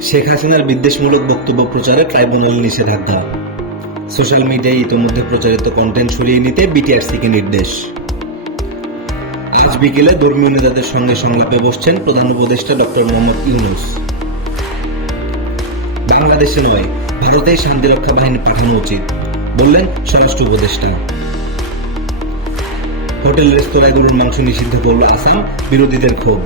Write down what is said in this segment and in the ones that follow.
শেখ হাসিনার বিদ্বেষমূলক বক্তব্য প্রচারে ট্রাইব্যুনাল নিষেধাজ্ঞা। সোশ্যাল মিডিয়ায় ইতিমধ্যে প্রচারিত কন্টেন্ট সরিয়ে নিতে বিটিআরসিকে নির্দেশ। আজ বিকেলে ধর্মীয় নেতাদের সঙ্গে সংলাপে বসছেন প্রধান উপদেষ্টা ডক্টর মোহাম্মদ ইউনুস। বাংলাদেশে নয়, ভারতেই শান্তিরক্ষা বাহিনী পাঠানো উচিত, বললেন স্বরাষ্ট্র উপদেষ্টা। হোটেল রেস্তোরাঁগুলোর মাংস নিষিদ্ধ করল আসাম, বিরোধীদের ক্ষোভ।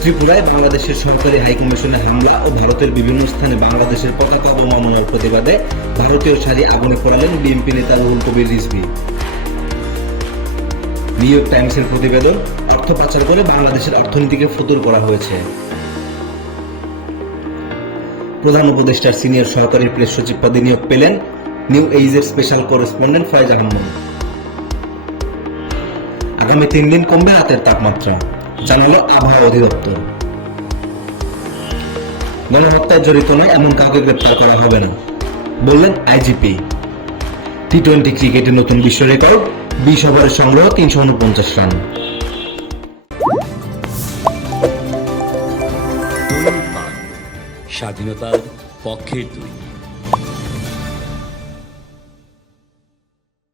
ত্রিপুরায় বাংলাদেশের সরকারি হাইকমিশনে হামলা ও ভারতের বিভিন্ন স্থানে বাংলাদেশের পতাকা অবমাননার প্রতিবাদে ভারতীয় শাড়ি আগুনে পড়ালেন বিএনপি নেতা রুহুল কবির রিজভি। নিউ ইয়র্ক টাইমসের প্রতিবেদন, অর্থ পাচার করে বাংলাদেশের অর্থনীতিকে ফুতুর করা হয়েছে। প্রধান উপদেষ্টার সিনিয়র সহকারী প্রেস সচিব পদে নিয়োগ পেলেন নিউ এইজের স্পেশাল করেসপন্ডেন্ট ফয়েজ আহমদ। আগামী তিন দিন কমবে হাতের তাপমাত্রা। জানালো আবহাওয়া অধিদপ্তর। গণহত্যায় জড়িত নয়, এমন কাউকে গ্রেপ্তার করা হবে না, বললেন আইজিপি টি টোয়েন্টি ক্রিকেটে নতুন বিশ্ব রেকর্ড, বিশ ওভারের সংগ্রহ, তিনশো উনপঞ্চাশ রান। স্বাধীনতার পক্ষের দুই